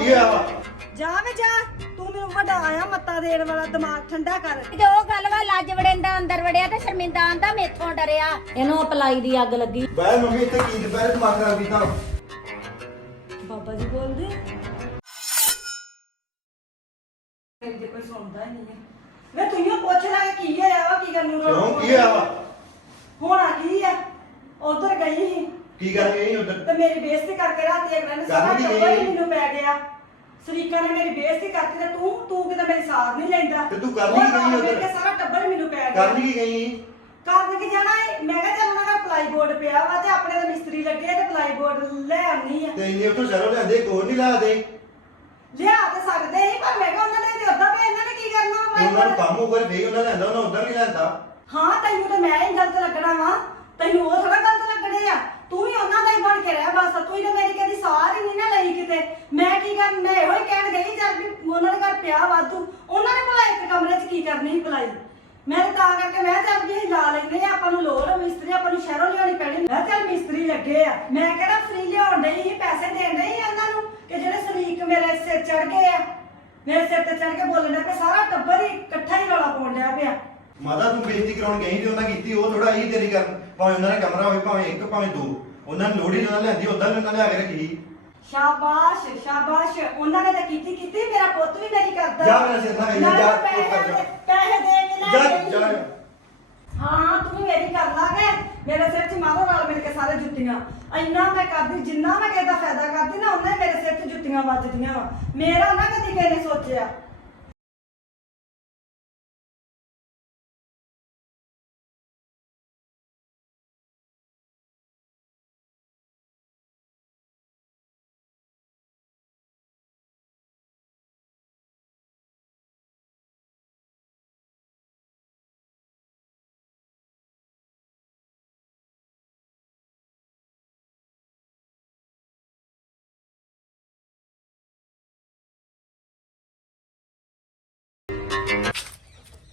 ਕੀ ਹੋਇਆ ਵਾ ਜਾ ਵੇ ਜਾ। ਤੂੰ ਮੈਨੂੰ ਵੱਡਾ ਆਇਆ ਮੱਤਾ ਦੇਣ ਵਾਲਾ ਦਿਮਾਗ ਠੰਡਾ ਕਰ। ਉਹ ਗੱਲ ਵਾ ਲੱਜ ਵੜਿੰਦਾ ਅੰਦਰ ਵੜਿਆ ਤੇ ਸ਼ਰਮਿੰਦਾ ਆਂਦਾ ਮੇਥੋਂ ਡਰਿਆ। ਇਹਨੂੰ ਅਪਲਾਈ ਦੀ ਅੱਗ ਲੱਗੀ। ਬਾਈ ਮੰਮੀ ਇੱਥੇ ਕੀ ਦੁਪਹਿਰੇ ਦਿਮਾਗ ਖਰਾਬ ਕੀਤਾ? ਬਾਬਾ ਜੀ ਬੋਲਦੇ। ਮੇਰੇ ਜੇ ਕੋਈ ਸੁਣਦਾ ਹੀ ਨਹੀਂ ਹੈ। ਵੇ ਤੂੰ ਹੀ ਪੁੱਛ ਲੈ ਕਿ ਕੀ ਹੋਇਆ ਵਾ ਕੀ ਕਰਨ ਨੂੰ ਕਿਉਂ? ਕੀ ਹੋਇਆ ਵਾ? ਹੋਣਾ ਕੀ ਆ। ਉਧਰ ਗਈ ਸੀ। ਕੀ ਕਰ ਗਈ ਉਧਰ? ਤੇ ਮੇਰੀ ਬੇਇੱਜ਼ਤੀ ਕਰਕੇ ਰਾਤੀ ਅਗਲੇ ਨੇ ਸਾਰਾ ਕਰਨੀ ਟੱਬਰ ਹੀ? ਮੈਨੂੰ ਪੈ ਗਿਆ। ਸਰੀਕਾ ਨੇ ਮੇਰੀ ਬੇਇੱਜ਼ਤੀ ਕਰਤੀ ਤੇ ਤੂੰ ਤੂੰ ਕਿਤੇ ਮੇਰੀ ਸਾਥ ਨਹੀਂ ਲੈਂਦਾ। ਤੇ ਤੂੰ ਕਰਨੀ ਕੀ ਗਈ ਉੱਧਰ? ਕੇ ਸਾਰਾ ਟੱਬਰ ਹੀ ਮੈਨੂੰ ਪੈ ਗਿਆ। ਕਰਨ ਕੀ ਗਈ? ਕਰਨ ਕੀ ਜਾਣਾ ਏ? ਮੈਂ ਕਿਹਾ ਚੱਲ ਉਹਨਾਂ ਦਾ ਪਲਾਈ ਬੋਰਡ ਪਿਆ ਵਾ ਤੇ ਆਪਣੇ ਦਾ ਮਿਸਤਰੀ ਲੱਗੇ ਆ ਤੇ ਪਲਾਈ ਬੋਰਡ ਲੈ ਆਉਣੀ ਆ। ਤੇ ਇੰਨੇ ਉੱਥੋਂ ਸ਼ਹਿਰੋਂ ਲਿਆਂਦੇ ਕੋਰ ਨਹੀਂ ਲਾ ਦੇ? ਲਿਆ ਤੇ ਸਕਦੇ ਸੀ ਪਰ ਮੈਂ ਕਿਹਾ ਉਹਨਾਂ ਨੇ ਤੇ ਉਦਾਂ ਪਏ ਇਹਨਾਂ ਨੇ ਕੀ ਕਰਨਾ ਵਾ ਤੇ ਪਲਾਈ ਉਹਨਾਂ ਨੂੰ ਕੰਮ ਉੱਪਰ ਫੇਰ ਉਹਨਾਂ ਲੈਂਦਾ ਉਹਨਾਂ ਉਧਰ ਨਹੀਂ ਲੈਂਦਾ ਹਾਂ ਤੈਨੂੰ ਤਾਂ ਮੈਂ ਹੀ ਗਲਤ ਲੱਗਣਾ ਵਾ। ਤੈਨੂੰ ਉਹ ਥੋੜਾ ਗਲਤ ਲੱਗਣੇ ਆ। ਤੂੰ ਵੀ ਉਹਨਾਂ ਦਾ ਹੀ ਬਣ ਕੇ ਰਹਿ ਬਸ, ਤੂੰ ਹੀ ਤਾਂ ਮੇਰੀ ਕਦੀ ਸਾਰ ਹੀ ਨਹੀਂ ਨਾ ਲਈ ਕਿਤੇ। ਮੈਂ ਕੀ ਕਰ ਮੈਂ ਇਹੋ ਹੀ ਕਹਿਣ ਗਈ ਚੱਲ ਵੀ ਉਹਨਾਂ ਦੇ ਘਰ ਪਿਆ ਵਾਧੂ, ਉਹਨਾਂ ਨੇ ਭਲਾ ਇੱਕ ਕਮਰੇ 'ਚ ਕੀ ਕਰਨੀ ਸੀ ਭਲਾਈ? ਮੈਂ ਤਾਂ ਕਰਕੇ ਮੈਂ ਚੱਲ ਵੀ ਅਸੀਂ ਲਾ ਲੈਂਦੇ ਆ ਆਪਾਂ ਨੂੰ ਲੋੜ ਆ ਮਿਸਤਰੀ, ਆਪਾਂ ਨੂੰ ਸ਼ਹਿਰੋਂ ਲਿਆਉਣੀ ਪੈਣੀ। ਮੈਂ ਚੱਲ ਮਿਸਤਰੀ ਲੱਗੇ ਆ। ਮੈਂ ਕਿਹੜਾ ਫ੍ਰੀ ਲਿਆਉਣ ਡਈ ਸੀ, ਪੈਸੇ ਦੇਣ ਡਈ ਸੀ ਉਹਨਾਂ ਨੂੰ ਕਿ ਜਿਹੜੇ ਸਰੀਕ ਮੇਰੇ ਸਿਰ ਚੜ ਗਏ ਆ। ਮੇਰੇ ਸਿਰ ਤੇ ਚੜ ਕੇ ਬੋਲਣ ਡਿਆ ਪਿਆ ਸਾਰਾ ਟੱਬਰ ਹੀ ਇਕੱਠਾ ਹੀ ਰੌਲਾ ਪਾਉਣ ਡਿਆ ਪਿਆ। ਮਾਤਾ, ਤੂੰ ਬੇਇੱਜ਼ਤੀ ਕਰਾਉਣ ਗਈ ਤੇ ਉਹਨਾਂ ਕੀਤੀ, ਉਹ ਥੋੜਾ ਹੀ ਤੇਰੀ ਕਰ ਭਾਵੇਂ ਉਹਨਾਂ ਦਾ ਕਮਰਾ ਹੋਵੇ ਭਾਵੇਂ ਇੱਕ ਭਾਵੇਂ ਦੋ ਉਹਨਾਂ ਨੇ ਲੋੜੀ ਉਹਨਾਂ ਲੈਂਦੀ ਉਦਾਂ ਉਹਨਾਂ ਲਿਆ ਕੇ ਰੱਖੀ। ਸ਼ਾਬਾਸ਼ ਸ਼ਾਬਾਸ਼। ਉਹਨਾਂ ਨੇ ਤਾਂ ਕੀਤੀ ਕੀਤੀ ਮੇਰਾ ਪੁੱਤ ਵੀ ਮੇਰੀ ਕਰਦਾ। ਜਾ ਮੇਰਾ ਸਿਰ ਨਾ ਖਾਈ ਜਾ, ਨਾਲੇ ਜਾ, ਪੈਸੇ ਚੁੱਪ ਕਰ ਜਾ। ਦੇ- ਪੈਸੇ ਦੇ ਕੇ ਲੈ ਜਾ ਗਈ। ਜਾ। ਹਾਂ ਤੂੰ ਵੀ ਮੇਰੀ ਕਰ ਲਾਗੇ ਮੇਰੇ ਸਿਰ 'ਚ ਮਾਰੋ ਨਾਲ ਮਿਲ ਕੇ ਸਾਰੇ ਜੁੱਤੀਆਂ। ਇੰਨਾ ਮੈਂ ਕਰਦੀ ਜਿੰਨਾ ਮੈਂ ਕਿਸੇ ਦਾ ਫਾਇਦਾ ਕਰਦੀ ਨਾ ਉਹਨੇ ਮੇਰੇ ਸਿਰ 'ਚ ਜੁੱਤੀਆਂ ਵੱਜਦੀਆਂ ਵਾ। ਮੇਰਾ ਨਾ ਕਦੀ ਕਿਸੇ ਨੇ ਸੋਚਿਆ।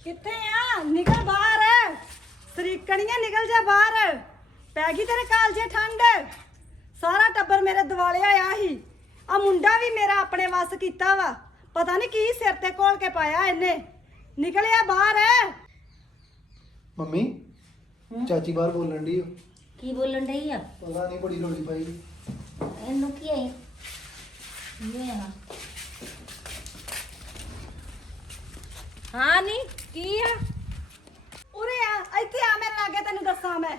ਕਿੱਥੇ ਆ? ਨਿਕਲ ਬਾਹਰ। ਸਰੀਕਣੀਆਂ ਨਿਕਲ ਜਾ ਬਾਹਰ। ਪੈ ਗਈ ਤੇਰੇ ਕਾਲਜੇ ਠੰਡ। ਸਾਰਾ ਟੱਬਰ ਮੇਰੇ ਦਿਵਾਲੇ ਆਇਆ ਸੀ। ਆ ਮੁੰਡਾ ਵੀ ਮੇਰਾ ਆਪਣੇ ਵੱਸ ਕੀਤਾ ਵਾ। ਪਤਾ ਨਹੀਂ ਕੀ ਸਿਰ ਤੇ ਕੋਲ ਕੇ ਪਾਇਆ ਇਹਨੇ। ਨਿਕਲਿਆ ਬਾਹਰ। ਮੰਮੀ ਚਾਚੀ ਬਾਹਰ ਬੋਲਣ ਦੀ ਕੀ ਬੋਲਣ ਡਈ ਆ? ਪਤਾ ਨਹੀਂ ਬੜੀ ਰੋਲੀ ਪਾਈ। ਇਹਨੂੰ ਕੀ ਹੈ ਇਹ ਆ। ਹਾਂ ਨਹੀਂ ਕੀ ਆ? ਉਰੇ ਆ ਇੱਥੇ ਆ ਮੇਰੇ ਲਾਗੇ ਤੈਨੂੰ ਦੱਸਾਂ ਮੈਂ।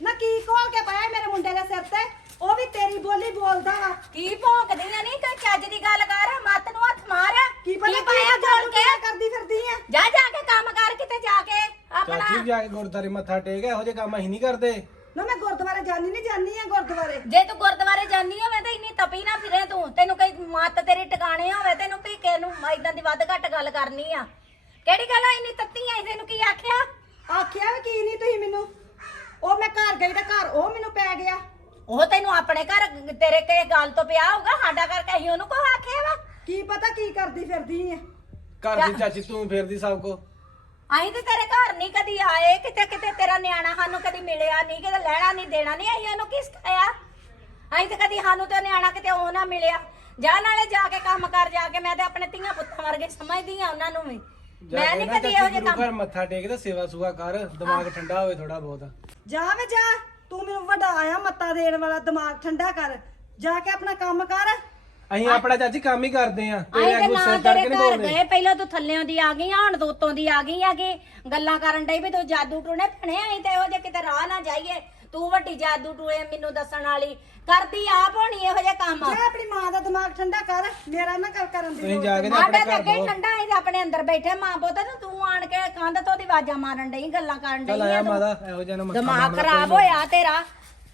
ਨਾ ਕੀ ਕੋਲ ਕੇ ਪਾਇਆ ਮੇਰੇ ਮੁੰਡੇ ਦੇ ਸਿਰ ਤੇ? ਉਹ ਵੀ ਤੇਰੀ ਬੋਲੀ ਬੋਲਦਾ ਵਾ। ਕੀ ਭੌਂਕਦੀਆਂ ਨਹੀਂ ਕੋਈ ਚੱਜ ਦੀ ਗੱਲ ਕਰ ਮੱਤ ਨੂੰ ਹੱਥ ਮਾਰ। ਕੀ ਪਤਾ ਕੀ ਪਾਇਆ ਜਾਣ ਕੇ? ਕਰਦੀ ਫਿਰਦੀ ਆ। ਜਾ ਜਾ ਕੇ ਕੰਮ ਕਰ ਕਿਤੇ ਜਾ ਕੇ ਆਪਣਾ। ਚਾਚੀ ਜਾ ਕੇ ਗੁਰਦਾਰੇ ਮੱਥਾ ਟੇਕ ਇਹੋ ਜਿਹੇ ਕੰਮ ਅਸੀਂ ਨਹੀਂ ਕਰਦੇ। ਨਾ ਮੈਂ ਗੁਰਦੁਆਰੇ ਜਾਣੀ ਨਹੀਂ ਜਾਣੀ ਆ ਗੁਰਦੁਆਰੇ। ਜੇ ਤੂੰ ਗੁਰਦੁਆਰੇ ਜਾਂਦੀ ਹੋਵੇਂ ਤਾਂ ਇੰਨੀ ਤਪੀ ਨਾ ਫਿਰੇ ਤੂੰ। ਤੈਨੂੰ ਕੋਈ ਮੱਤ ਤੇਰੀ ਟਿਕਾਣੇ ਹੋਵੇ ਤੈਨੂੰ ਭੀਕੇ ਨੂੰ ਇਦਾਂ ਦੀ ਵੱਧ ਘੱਟ ਗੱਲ ਕਰਨੀ ਆ। ਕਿਹੜੀ ਗੱਲ ਆ ਇੰਨੀ ਤੱਤੀ ਆ ਤੈਨੂੰ ਕੀ ਆਖਿਆ? ਆਖਿਆ ਵੀ ਕੀ ਨਹੀਂ ਤੁਸੀਂ ਮੈਨੂੰ? ਉਹ ਮੈਂ ਘਰ ਗਈ ਤਾਂ ਘਰ ਉਹ ਮੈਨੂੰ ਪੈ ਗਿਆ। ਉਹ ਤੈਨੂੰ ਆਪਣੇ ਘਰ ਤੇਰੇ ਕੇ ਗੱਲ ਤੋਂ ਪਿਆ ਹੋਊਗਾ ਸਾਡਾ ਕਰਕੇ ਅਸੀਂ ਉਹਨੂੰ ਕੋ ਆਖਿਆ ਵਾ? ਕੀ ਪਤਾ ਕੀ ਕਰਦੀ ਫਿਰਦੀ ਆ? ਘਰ ਦੀ ਚਾਚੀ ਤੂੰ ਫੇਰਦੀ ਸਭ ਕੋ। ਅਸੀਂ ਤੇ ਤੇਰੇ ਘਰ ਨਹੀਂ ਕਦੀ ਆਏ ਕਿਤੇ ਕਿਤੇ ਤੇਰਾ ਨਿਆਣਾ ਸਾਨੂੰ ਕਦੀ ਮਿਲਿਆ ਨਹੀਂ ਕਿਤੇ ਲੈਣਾ ਨਹੀਂ ਦੇਣਾ ਨਹੀਂ ਅਸੀਂ ਉਹਨੂੰ ਕਿਸ ਖਾਇਆ ਅਸੀਂ ਤੇ ਕਦੀ ਸਾਨੂੰ ਤੇ ਨਿਆਣਾ ਕਿਤੇ ਉਹ ਨਾ ਮਿਲਿਆ। ਜਾ ਨਾਲੇ ਜਾ ਕੇ ਕੰਮ ਕਰ ਜਾ ਕੇ ਮੈਂ ਤੇ ਆਪਣੇ ਧੀਆਂ ਪੁੱਤਾਂ ਵਰਗੇ ਸਮਝਦੀ ਆ ਉਹਨਾਂ ਨੂੰ ਵੀ। ਮੈਂ ਕੇ ਨਹੀਂ ਨਾ ਕਦੀ ਚਾਚੀ ਇਹੋ ਜਿਹੇ ਗੁਰੂ ਘਰ ਕੰਮ ਮੱਥਾ ਟੇਕ ਤੇ ਸੇਵਾ ਸੁਗਾ ਕਰ ਦਿਮਾਗ ਠੰਡਾ ਹੋਵੇ ਥੋੜਾ ਬਹੁਤ। ਜਾ ਵੇ ਜਾ ਤੂੰ ਮੈਨੂੰ ਵੱਡਾ ਆਇਆ ਮੱਤਾ ਦੇਣ ਵਾਲਾ ਦਿਮਾਗ ਠੰਡਾ ਕਰ। ਜਾ ਕੇ ਆਪਣਾ ਕੰਮ ਕਰ। ਅਸੀਂ ਆਪਣਾ ਚਾਚੀ ਕੰਮ ਹੀ ਕਰਦੇ ਆ ਤੇ ਨਾ ਤੇਰੇ ਘਰ ਗਏ ਪਹਿਲਾਂ ਤੂੰ ਥੱਲਿਆਂ ਦੀ ਆ ਗਈ ਹੁਣ ਤੂੰ ਉੱਤੋਂ ਦੀ ਆ ਗਈ ਗੱਲਾਂ ਕਰਨ ਡਈ ਵੀ ਤੂੰ ਜਾਦੂ ਟੂਣੇ ਭਣੇ ਅਸੀਂ ਤੇ ਇਹੋ ਜਿਹੇ ਕਿਤੇ ਰਾਹ ਨਾ ਜਾਈਏ। ਤੂੰ ਵੱਡੀ ਜਾਦੂ ਟੂਏ ਮੈਨੂੰ ਦੱਸਣ ਵਾਲੀ ਕਰਦੀ ਆਪ ਹੋਣੀ ਇਹੋ ਜਿਹੇ ਕੰਮ। ਜਾ ਆਪਣੀ ਮਾਂ ਦਾ ਦਿਮਾਗ ਠੰਡਾ ਕਰ ਮੇਰਾ ਨਾ ਕਰ ਕਰਨ ਦੀ ਤੁਸੀਂ ਲੋੜ ਜਾ ਕੇ ਨਾ ਆਪਣੇ ਘਰ ਅੱਗੇ ਦੋ ਠੰਡਾ ਤੇ ਆਪਣੇ ਅੰਦਰ ਬੈਠੇ ਮਾਂ ਪੁੱਤ ਤੇ ਤੂੰ ਆਣ ਕੇ ਕੰਧ ਤੋਂ ਦੀ ਆਵਾਜ਼ਾਂ ਮਾਰਨ ਡਈ ਗੱਲਾਂ ਕਰਨ ਚੱਲ ਡਈ ਆਇਆ ਆ ਤੂੰ। ਮਾਦਾ ਇਹੋ ਜਿਹਾ ਨਾ ਮੱਥਾ ਦਿਮਾਗ ਮਾਰਨਾ ਖਰਾਬ ਹੋਇਆ ਤੇਰਾ।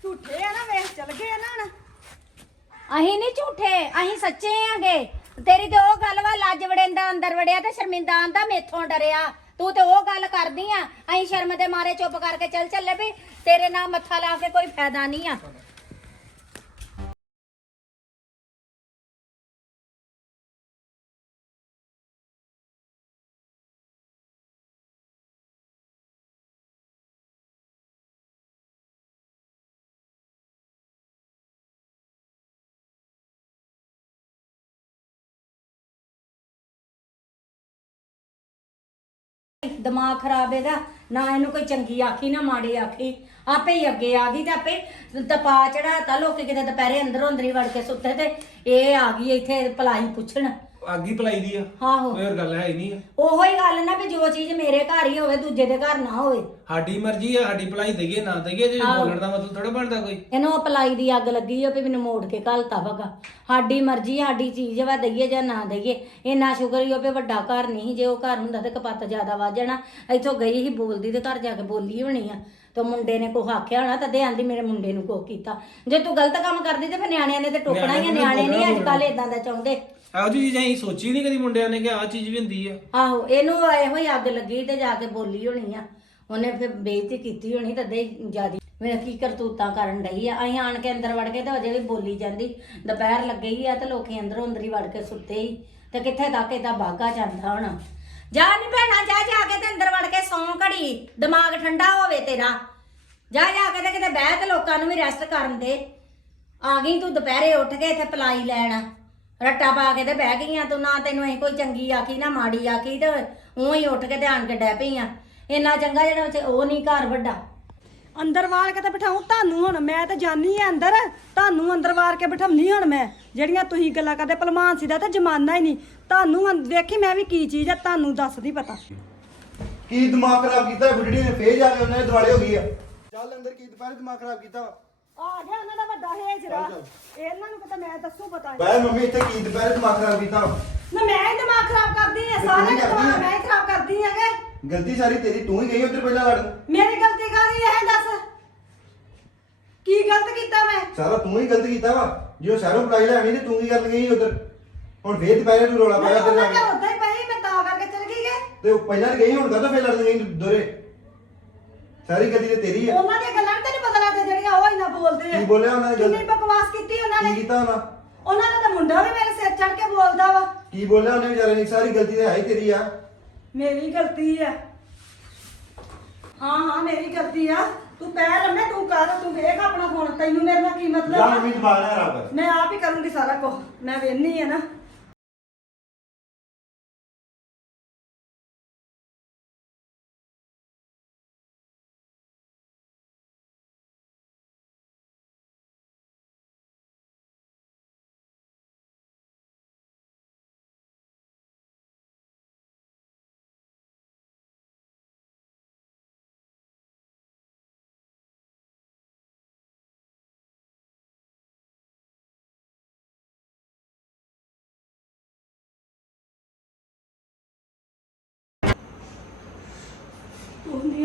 ਝੂਠੇ ਆ ਨਾ ਵੇਖ ਚਲ ਗਏ ਆ ਨਾ ਹੁਣ। ਅਸੀਂ ਨਹੀਂ ਝੂਠੇ ਅਸੀਂ ਸੱਚੇ ਆਂਗੇ। ਤੇਰੀ ਤੇ ਉਹ ਗੱਲ ਵਾ ਲੱਜ ਵੜਿੰਦਾ ਅੰਦਰ ਵੜਿਆ ਤੇ ਸ਼ਰਮਿੰਦਾ ਆਂਦਾ ਮੇਥੋਂ ਡਰਿਆ। ਤੂੰ ਤੇ ਉਹ ਗੱਲ ਕਰਦੀ ਆ, ਅਸੀਂ ਸ਼ਰਮ ਦੇ ਮਾਰੇ ਚੁੱਪ ਕਰਕੇ ਚੱਲ ਚੱਲੇ ਵੀ ਤੇਰੇ ਨਾਲ ਮੱਥਾ ਲਾ ਕੇ ਕੋਈ ਫਾਇਦਾ ਨਹੀਂ ਆ। ਦਿਮਾਗ ਖਰਾਬ ਇਹਦਾ, ਨਾ ਇਹਨੂੰ ਕੋਈ ਚੰਗੀ ਆਖੀ, ਨਾ ਮਾੜੀ ਆਖੀ। ਆਪੇ ਹੀ ਅੱਗੇ ਆ ਗਈ ਤੇ ਆਪੇ ਤਪਾ ਚੜਾਤਾ ਲੋਕੀ ਕਿਤੇ ਦੁਪਹਿਰੇ ਅੰਦਰੋਂ ਅੰਦਰੀ ਵੜ ਕੇ ਸੁੱਤੇ ਤੇ ਇਹ ਆ ਗਈ ਇੱਥੇ ਭਲਾਈ ਪੁੱਛਣ। ਅੱਗ ਹੀ ਪਲਾਈ ਦੀ ਆ। ਆਹੋ। ਹੋਰ ਗੱਲ ਹੈ ਹੀ ਨਹੀਂ ਆ। ਉਹੋ ਹੀ ਗੱਲ ਨਾ ਵੀ ਜੋ ਚੀਜ਼ ਮੇਰੇ ਘਰ ਹੀ ਹੋਵੇ ਦੂਜੇ ਦੇ ਘਰ ਨਾ ਹੋਵੇ। ਸਾਡੀ ਮਰਜ਼ੀ ਆ ਸਾਡੀ ਭਲਾਈ ਦਈਏ ਨਾ ਦਈਏ ਜੇ ਆਹੋ। ਬੋਲਣ ਦਾ ਮਤਲਬ ਥੋੜਾ ਬਣਦਾ ਕੋਈ। ਇਹਨੂੰ ਉਹ ਪਲਾਈ ਦੀ ਅੱਗ ਲੱਗੀ ਆ ਵੀ ਮੈਨੂੰ ਮੋੜ ਕੇ ਘਲਤਾ ਵਗਾ। ਸਾਡੀ ਮਰਜ਼ੀ ਸਾਡੀ ਚੀਜ਼ ਵਾ ਦਈਏ ਜਾਂ ਨਾ ਦਈਏ। ਇੰਨਾ ਸ਼ੁਕਰ ਹੀ ਉਹ ਵੀ ਵੱਡਾ ਘਰ ਨਹੀਂ ਜੇ ਉਹ ਘਰ ਹੁੰਦਾ ਤੇ ਕਪੱਤ ਜ਼ਿਆਦਾ ਵੱਜ ਜਾਣਾ। ਇੱਥੋਂ ਗਈ ਹੀ ਬੋਲਦੀ ਤੇ ਘਰ ਜਾ ਕੇ ਬੋਲੀ ਹੋਣੀ ਆ। ਤੇ ਮੁੰਡੇ ਨੇ ਕੋ ਆਖਿਆ ਹੋਣਾ ਤਦੇ ਆਂਦੀ ਮੇਰੇ ਮੁੰਡੇ ਨੂੰ ਕੋ ਕੀਤਾ। ਜੇ ਤੂੰ ਗਲਤ ਕੰਮ ਕਰਦੀ ਤੇ ਫਿਰ ਨਿਆਣਿਆਂ ਨੇ ਤੇ ਟੋਕਣਾ ਹੀ ਆ ਨਿਆਣੇ ਨਹੀਂ ਅੱਜ ਕੱਲ ਇਦਾਂ ਦਾ ਚਾਹੁੰਦੇ। ਆਹ ਜੀ ਚੀਜ਼ਾਂ ਅਸੀਂ ਸੋਚੀ ਨਹੀਂ ਕਦੀ ਮੁੰਡਿਆਂ ਨੇ ਕਿ ਆਹ ਚੀਜ਼ ਵੀ ਹੁੰਦੀ ਆ। ਆਹੋ, ਇਹਨੂੰ ਇਹੋ ਹੀ ਅੱਗ ਲੱਗੀ ਤੇ ਜਾ ਕੇ ਬੋਲੀ ਹੋਣੀ ਆ। ਉਹਨੇ ਫਿਰ ਬੇਇੱਜ਼ਤੀ ਕੀਤੀ ਹੋਣੀ ਤਦੇ ਜਿਆਦੀ। ਵੇਖ ਕੀ ਕਰਤੂਤਾਂ ਕਰਨ ਡਈ ਆ? ਅਸੀਂ ਆਣ ਕੇ ਅੰਦਰ ਵੜ ਕੇ ਤੇ ਅਜੇ ਵੀ ਬੋਲੀ ਜਾਂਦੀ। ਦੁਪਹਿਰ ਲੱਗੇ ਹੀ ਆ ਤੇ ਲੋਕੀ ਅੰਦਰੋਂ ਅੰਦਰ ਹੀ ਵੜ ਕੇ ਸੁੱਤੇ ਹੀ। ਤੇ ਕਿੱਥੇ ਤੱਕ ਇਹਦਾ ਬਾਗਾ ਜਾਂਦਾ ਹੋਣਾ? ਜਾ ਨੀ ਭੈਣਾ, ਜਾ ਜਾ ਕੇ ਤੇ ਅੰਦਰ ਵੜ ਕੇ ਸੌਂ ਘੜੀ। ਦਿਮਾਗ ਠੰਡਾ ਹੋਵੇ ਤੇਰਾ। ਜਾ ਜਾ ਕੇ ਤੇ ਕਿਤੇ ਬਹਿ ਤੇ ਲੋਕਾਂ ਨੂੰ ਵੀ ਰੈਸਟ ਕਰਨ ਦੇ। ਆ ਗਈ ਤੂੰ ਦੁਪਹਿਰੇ ਉੱਠ ਕੇ ਇੱਥੇ ਪਲਾਈ ਲੈਣ। ਰੱਟਾ ਪਾ ਕੇ ਤੇ ਬਹਿ ਗਈਆਂ ਤੂੰ ਨਾ ਤੈਨੂੰ ਅਸੀਂ ਕੋਈ ਚੰਗੀ ਆਖੀ ਨਾ ਮਾੜੀ ਆਖੀ ਤੇ ਉਹ ਹੀ ਉੱਠ ਕੇ ਧਿਆਨ ਕੇ ਡੈ ਪਈਆਂ। ਇੰਨਾ ਚੰਗਾ ਜਿਹੜਾ ਉੱਥੇ ਉਹ ਨਹੀਂ ਘਰ ਵੱਡਾ। ਅੰਦਰ ਵਾੜ ਕੇ ਤਾਂ ਬਿਠਾਉਂ ਤੁਹਾਨੂੰ ਹੁਣ ਮੈਂ ਤਾਂ ਜਾਨੀ ਆ ਅੰਦਰ ਤੁਹਾਨੂੰ ਅੰਦਰ ਵਾੜ ਕੇ ਬਿਠਾਉਣੀ ਹੁਣ ਮੈਂ। ਜਿਹੜੀਆਂ ਤੁਸੀਂ ਗੱਲਾਂ ਕਰਦੇ ਭਲਮਾਨ ਸੀ ਦਾ ਤਾਂ ਜ਼ਮਾਨਾ ਹੀ ਨਹੀਂ। ਤੁਹਾਨੂੰ ਅੰ- ਵੇਖੀ ਮੈਂ ਵੀ ਕੀ ਚੀਜ਼ ਆ ਤੁਹਾਨੂੰ ਦੱਸਦੀ ਪਤਾ। ਕੀ ਦਿਮਾਗ ਖਰਾਬ ਕੀਤਾ ਬੁੱਢੜੀ ਨੇ ਫੇਰ ਜਾ ਕੇ ਉਹਨਾਂ ਦਿਵਾਲੇ ਹੋ ਗਈ ਆ। ਚੱਲ ਅੰਦਰ ਕੀ ਦੁਪਹਿਰੇ ਦਿਮਾਗ ਖਰਾਬ ਕੀਤਾ? ਆ ਗਿਆ ਉਹਨਾਂ ਦਾ ਵੱਡਾ ਹੇਜਰਾ। ਇਹਨਾਂ ਨੂੰ ਪਤਾ ਮੈਂ ਦੱਸੂ ਪਤਾ ਬੈ ਮੰਮੀ ਇੱਥੇ ਕੀ ਦੁਪਹਿਰੇ ਦਿਮਾਗ ਖਰਾਬ ਕੀਤਾ? ਨਾ ਮੈਂ ਹੀ ਦਿਮਾਗ ਖਰਾਬ ਕਰਦੀ ਆ ਤੇ ਸਾਰੇ ਤੂੰ ਹੀ ਕਰਦੀ ਦਿਮਾਗ ਆ। ਮੈਂ ਹੀ ਖਰਾਬ ਕਰਦੀ ਹੈਗੇ ਗਲਤੀ ਸਾਰੀ ਤੇਰੀ ਤੂੰ ਹੀ ਗਈ ਉੱਧਰ ਪਹਿਲਾਂ ਲੜਨ ਮੇਰੀ ਗਲਤੀ ਕਾਹਦੀ ਹੈ ਦੱਸ। ਕੀ ਗਲਤ ਕੀਤਾ ਮੈਂ? ਸਾਰਾ ਤੂੰ ਹੀ ਗਲਤ ਕੀਤਾ ਵਾ। ਜਿਉਂ ਸ਼ਹਿਰੋਂ ਪੜਾਈ ਲੈ ਆਵੀਂ ਤੇ ਤੂੰ ਕੀ ਕਰਨ ਗਈ ਉੱਧਰ? ਹੁਣ ਫੇਰ ਦੁਪਹਿਰੇ ਨੂੰ ਰੋਲਾ ਪਾਇਆ ਤੇ ਘਰ ਉਦਾਂ ਹੀ ਪਈ ਮੈਂ ਤਾਂ ਕਰਕੇ ਚਲ ਗਈ ਗੇ ਤੇ ਉਹ ਪਹਿਲਾਂ ਗਈ ਹੁਣ ਕਦੋਂ ਫੇਰ ਲੜਨ ਗਈ ਦੋਰੇ? ਸਾਰੀ ਗਲਤੀ ਤੇ ਤੇਰੀ ਆ। ਉਹਨਾਂ ਦੀਆਂ ਗੱਲਾਂ ਨੀ ਤੈਨੂੰ ਪਤਾ ਲੱਗਦਾ ਜਿਹੜੀਆਂ ਉਹ ਇੰਨਾ ਬੋਲਦੇ ਆ। ਕੀ ਬੋਲਿਆ ਉਹਨਾਂ ਨੇ ਕਿੰਨੀ ਗਲਤ ਬਕਵਾਸ ਕੀਤੀ ਉਹਨਾਂ ਕੀ ਨੇ ਕੀਤਾ ਉਹਨਾਂ? ਉਹਨਾਂ ਦਾ ਤਾਂ ਮੁੰਡਾ ਵੀ ਮੇਰੇ ਸਿਰ ਚੜ ਕੇ ਬੋਲਦਾ ਵਾ। ਕੀ ਬੋਲਿਆ ਉਹਨੇ ਵਿਚਾਰੇ ਨੇ? ਸਾਰੀ ਗਲਤੀ ਤੇ ਹੈ ਹੀ ਤੇਰੀ ਆ। ਮੇਰੀ ਗਲਤੀ ਆ। ਹਾਂ ਹਾਂ ਮੇਰੀ ਗਲਤੀ ਆ। ਤੂੰ ਪੈਰ ਰੰਮੇ ਤੂੰ ਕਰ ਤੂੰ ਵੇਖ ਆਪਣਾ ਫੋਨ। ਤੈਨੂੰ ਮੇਰੇ ਨਾਲ ਕੀ ਮਤਲਬ ਆ? ਮੈਂ ਆਪ ਹੀ ਕਰੂੰਗੀ ਸਾਰਾ ਕੁਝ ਮੈਂ ਵੇਹਨੀ ਆ ਨਾ।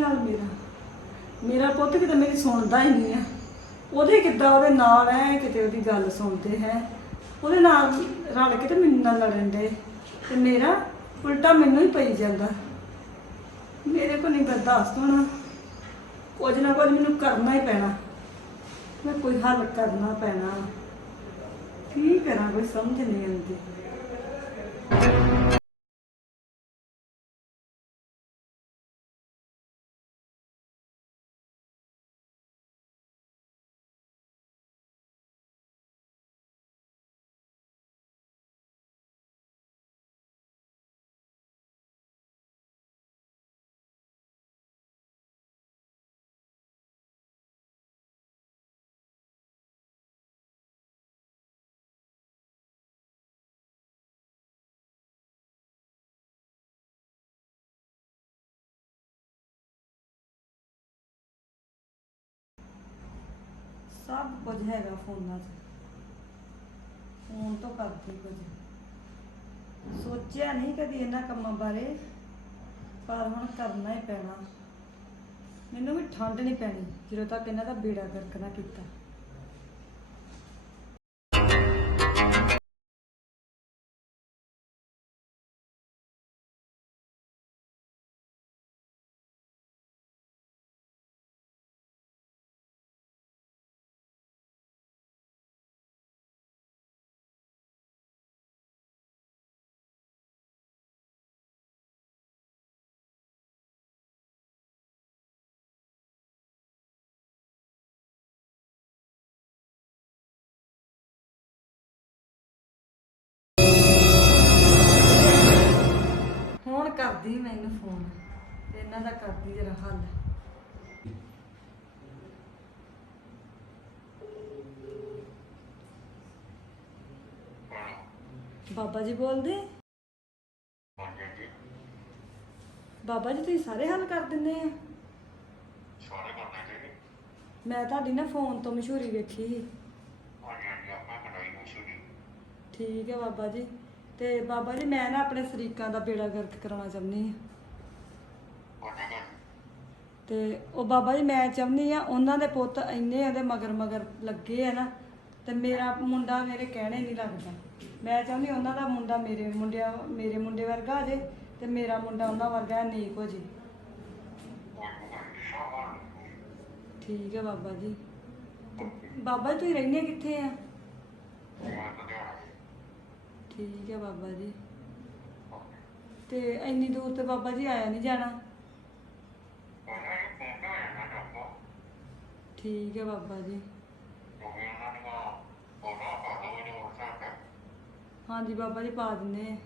ਉਹਦੀ ਹਾਲ ਮੇਰਾ? ਮੇਰਾ ਪੁੱਤ ਕਿਤੇ ਮੇਰੀ ਸੁਣਦਾ ਹੀ ਨਹੀਂ ਆ। ਉਹਦੇ ਕਿੱਦਾਂ ਉਹਦੇ ਨਾਲ ਹੈ ਕਿਤੇ ਉਹਦੀ ਗੱਲ ਸੁਣਦੇ ਹੈ। ਉਹਦੇ ਨਾਲ ਰਲ ਕੇ ਤੇ ਮੈਨੂੰ ਨਾਲ ਲੜਨ ਦੇ। ਤੇ ਮੇਰਾ ਉਲਟਾ ਮੈਨੂੰ ਹੀ ਪਈ ਜਾਂਦਾ। ਮੇਰੇ ਕੋਲ ਨਹੀਂ ਬਰਦਾਸ਼ਤ ਹੋਣਾ। ਕੁਝ ਨਾ ਕੁਝ ਮੈਨੂੰ ਕਰਨਾ ਹੀ ਪੈਣਾ। ਮੈਂ ਕੋਈ ਹੱਲ ਕਰਨਾ ਪੈਣਾ। ਕੀ ਕਰਾਂ ਕੋਈ ਸਮਝ ਨਹੀਂ ਆਉਂਦੀ। ਸਭ ਕੁਝ ਹੈਗਾ ਫੋਨਾਂ 'ਚ ਫੋਨ ਤੋਂ ਕਰਦੀ ਕੁਝ। ਸੋਚਿਆ ਨਹੀਂ ਕਦੀ ਇਹਨਾਂ ਕੰਮਾਂ ਬਾਰੇ, ਪਰ ਹੁਣ ਕਰਨਾ ਹੀ ਪੈਣਾ। ਮੈਨੂੰ ਵੀ ਠੰਡ ਨਹੀਂ ਪੈਣੀ, ਜਦੋਂ ਤੱਕ ਇਹਨਾਂ ਦਾ ਬੇੜਾ ਗਰਕ ਨਾ ਕੀਤਾ। ਕਰਦੀ ਮੈਨੂੰ ਫੋਨ ਇਹਨਾਂ ਦਾ ਕਰਦੀ ਜਰਾ ਹੱਲ। ਬਾਬਾ ਜੀ ਬੋਲਦੇ? ਬਾਬਾ ਜੀ ਤੁਸੀਂ ਸਾਰੇ ਹੱਲ ਕਰ ਦਿੰਦੇ ਆ? ਸਾਰੇ ਕਰਨੇ ਚਾਹੀਦੇ ਮੈਂ ਤੁਹਾਡੀ ਨਾ ਫੋਨ ਤੋਂ ਮਸ਼ਹੂਰੀ ਵੇਖੀ ਸੀ। ਹਾਂਜੀ ਹਾਂਜੀ ਆਪਾਂ ਕਢਾਈ ਮਸ਼ਹੂਰੀ। ਠੀਕ ਹੈ ਬਾਬਾ ਜੀ। ਤੇ ਬਾਬਾ ਜੀ, ਮੈਂ ਨਾ ਆਪਣੇ ਸਰੀਕਾਂ ਦਾ ਬੇੜਾ ਗਰਕ ਕਰਾਉਣਾ ਚਾਹੁੰਦੀ ਹਾਂ। ਉਹਨੇ ਤੇ ਉਹ ਬਾਬਾ ਜੀ, ਮੈਂ ਚਾਹੁੰਦੀ ਆ ਉਹਨਾਂ ਦੇ ਪੁੱਤ ਇੰਨੇ ਉਹਦੇ ਮਗਰ ਮਗਰ ਲੱਗੇ ਆ ਨਾ, ਤੇ ਮੇਰਾ ਮੁੰਡਾ ਮੇਰੇ ਕਹਿਣੇ ਨਹੀਂ ਲੱਗਦਾ। ਮੈਂ ਚਾਹੁੰਦੀ ਉਹਨਾਂ ਦਾ ਮੁੰਡਾ ਮੇਰੇ ਮੁੰਡਿਆਂ, ਮੇਰੇ ਮੁੰਡੇ ਵਰਗਾ ਆ ਜੇ, ਤੇ ਮੇਰਾ ਮੁੰਡਾ ਉਹਨਾਂ ਵਰਗਾ ਨੇਕ ਹੋ ਜੇ। ਠੀਕ ਹੈ ਬਾਬਾ ਜੀ। ਬਾਬਾ ਜੀ, ਤੁਸੀਂ ਰਹਿੰਦੇ ਕਿੱਥੇ ਆ? ਠੀਕ ਹੈ ਬਾਬਾ ਜੀ। ਤੇ ਇੰਨੀ ਦੂਰ ਤੇ ਬਾਬਾ ਜੀ ਆਇਆ ਨਹੀਂ ਜਾਣਾ? ਠੀਕ ਹੈ ਬਾਬਾ ਜੀ। ਹਾਂਜੀ ਬਾਬਾ ਜੀ ਪਾ ਦਿੰਨੇ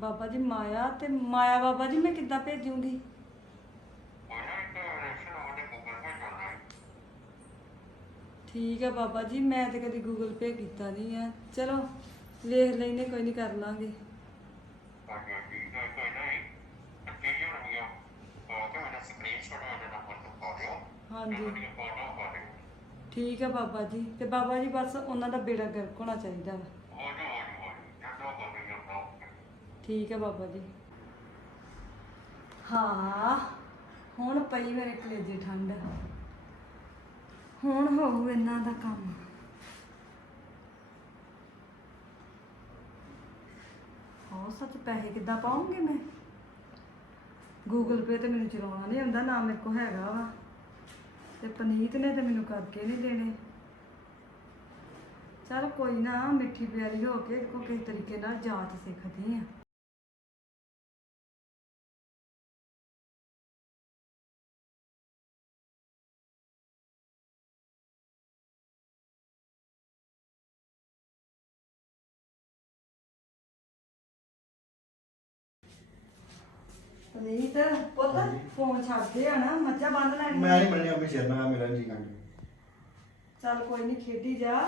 ਬਾਬਾ ਜੀ ਮਾਇਆ ਤੇ ਮਾਇਆ ਬਾਬਾ ਜੀ ਮੈਂ ਕਿੱਦਾਂ ਭੇਜੂੰਗੀ? ਠੀਕ ਹੈ ਬਾਬਾ ਜੀ ਮੈਂ ਤੇ ਕਦੀ ਗੂਗਲ ਪੇ ਕੀਤਾ ਨਹੀਂ ਆ। ਚਲੋ ਵੇਖ ਲੈਨੇ ਕੋਈ ਨਹੀਂ ਕਰ ਲਾਂਗੇ। ਹਾਂਜੀ। ਠੀਕ ਹੈ ਬਾਬਾ ਜੀ। ਤੇ ਬਾਬਾ ਜੀ ਬਸ ਉਹਨਾਂ ਦਾ ਬੇੜਾ ਗਰਕ ਹੋਣਾ ਚਾਹੀਦਾ ਵਾ। ਠੀਕ ਹੈ ਬਾਬਾ ਜੀ। ਹਾਂ ਹੁਣ ਪਈ ਮੇਰੇ ਕਲੇਜੇ ਠੰਡ। ਹੁਣ ਹੋਊ ਇਹਨਾਂ ਦਾ ਕੰਮ। ਹਾਂ ਸੱਚ ਪੈਸੇ ਕਿੱਦਾਂ ਪਾਉਂਗੇ ਮੈਂ? ਗੂਗਲ ਪੇ ਤੇ ਮੈਨੂੰ ਚਲਾਉਣਾ ਨਹੀਂ ਆਉਂਦਾ, ਨਾ ਮੇਰੇ ਕੋਲ ਹੈਗਾ ਵਾ। ਤੇ ਪਨੀਤ ਨੇ ਤੇ ਮੈਨੂੰ ਕਰਕੇ ਨਹੀਂ ਦੇਣੇ। ਚਲ ਕੋਈ ਨਾ, ਮਿੱਠੀ ਪਿਆਰੀ ਹੋ ਕੇ ਕੋ ਕਿਸੇ ਤਰੀਕੇ ਨਾਲ ਜਾਚ ਸਿੱਖਦੀ ਆ। ਪਨੀਤ ਪੁੱਤ ਫੋਨ ਛੱਡਦੇ ਆ ਨਾ ਮੱਝਾਂ ਲੈਣੀਆਂ। ਮੈਂ ਨਹੀਂ ਮੰਨਿਆ ਆਪਣੀ ਸਿਰ ਨਾਲ ਮੇਰਾ ਜੀ ਕੰਡ ਚੱਲ ਕੋਈ ਨਹੀਂ ਖੇਡੀ ਜਾ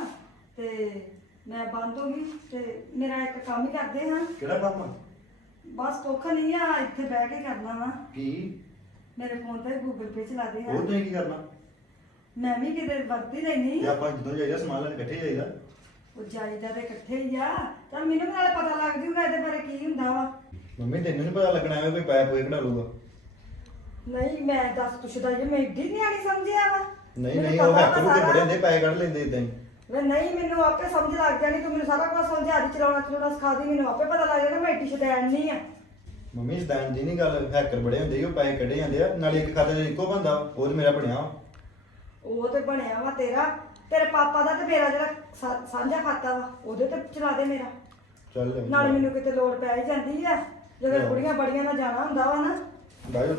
ਤੇ ਮੈਂ ਬੰਦ ਹੋ ਗਈ ਤੇ ਮੇਰਾ ਇੱਕ ਕੰਮ ਹੀ ਕਰਦੇ ਹਾਂ। ਕਿਹੜਾ ਕੰਮ? ਆ? ਬਸ ਕੁੱਖ ਨਹੀਂ ਆ ਇੱਥੇ ਬਹਿ ਕੇ ਕਰਨਾ ਵਾ। ਕੀ? ਮੇਰੇ ਫੋਨ ਤੇ ਗੂਗਲ ਪੇ ਚਲਾ ਦੇ ਹਾਂ ਉਹ ਤੁਸੀਂ ਕੀ ਕਰਨਾ? ਮੈਂ ਵੀ ਕਿਤੇ ਵਰਤੀ ਲੈਣੀ ਤੇ ਆਪਾਂ ਜਦੋਂ ਜਾਈਦਾ ਸਮਾਨ ਲੈਣ ਇਕੱਠੇ ਜਾਈਦਾ। ਉਹ ਜਾਈਦਾ ਤੇ ਇਕੱਠੇ ਹੀ ਆ। ਚੱਲ ਮੈਨੂੰ ਵੀ ਨਾਲੇ ਪਤਾ ਲੱਗ ਜੂਗਾ ਇਹਦੇ ਬਾਰੇ ਕੀ ਹੁੰਦਾ ਵਾ। ਮੰਮੀ ਤੈਨੂੰ ਨਹੀਂ ਪਤਾ ਲੱਗਣਾ ਐਵੇਂ ਕੋਈ ਪੈਪ ਹੋਏ ਕਢਾ ਲੂਗਾ ਨਹੀਂ ਮੈਂ ਦੱਸ ਤੁਸ਼ਦਾ ਜੇ ਮੈਂ ਏਡੀ ਨਿਆਣੀ ਸਮਝਿਆ ਵਾ। ਨਹੀਂ ਮੈਨੂੰ ਨਹੀਂ ਉਹ ਪਤਾ ਵਾ ਨੂੰ ਸਾਰਾ। ਬੜੇ ਹੁੰਦੇ ਪੈਸੇ ਕੱਢ ਲੈਂਦੇ ਇਦਾਂ ਹੀ। ਵੇ ਨਹੀਂ ਮੈਨੂੰ ਆਪੇ ਸਮਝ ਲੱਗ ਜਾਣੀ ਤੂੰ ਮੈਨੂੰ ਸਾਰਾ ਕੁਝ ਸਮਝਾ ਦੀ ਚਲਾਉਣਾ ਚਲਾਉਣਾ ਸਿਖਾ ਦੀ ਮੈਨੂੰ ਆਪੇ ਪਤਾ ਲੱਗ ਜਾਣਾ ਮੈਂ ਏਡੀ ਸ਼ੈਤਾਨ ਨਹੀਂ ਆ। ਮੰਮੀ ਸਦਾਨ ਦੀ ਨਹੀਂ ਗੱਲ ਹੈਕਰ ਬੜੇ ਹੁੰਦੇ ਉਹ ਪੈਸੇ ਕੱਢੇ ਜਾਂਦੇ ਆ ਨਾਲੇ ਇੱਕ ਖਾਤੇ 'ਚ ਇੱਕੋ ਬੰਦਾ ਉਹ ਤੇ ਮੇਰਾ ਬਣਿਆ ਵਾ। ਉਹ ਤੇ ਬਣਿਆ ਵਾ ਤੇਰਾ ਤੇਰੇ ਪਾਪਾ ਦਾ ਤੇ ਮੇਰਾ ਜਿਹੜਾ ਸਾ- ਸਾਂਝਾ ਖਾਤਾ ਵਾ ਉਹਦੇ ਤੇ ਚਲਾ ਦੇ ਮੇਰਾ। ਚੱਲ ਨਾਲੇ ਮੈਨੂੰ ਕਿਤੇ ਲੋੜ ਪੈ ਹੀ ਜਾਂਦੀ ਆ। ਜਦੋਂ। ਕੁੜੀਆਂ ਬੜੀਆਂ ਨਾਲ ਜਾਣਾ ਹੁੰਦਾ ਵਾ ਨਾ ਬਾਈ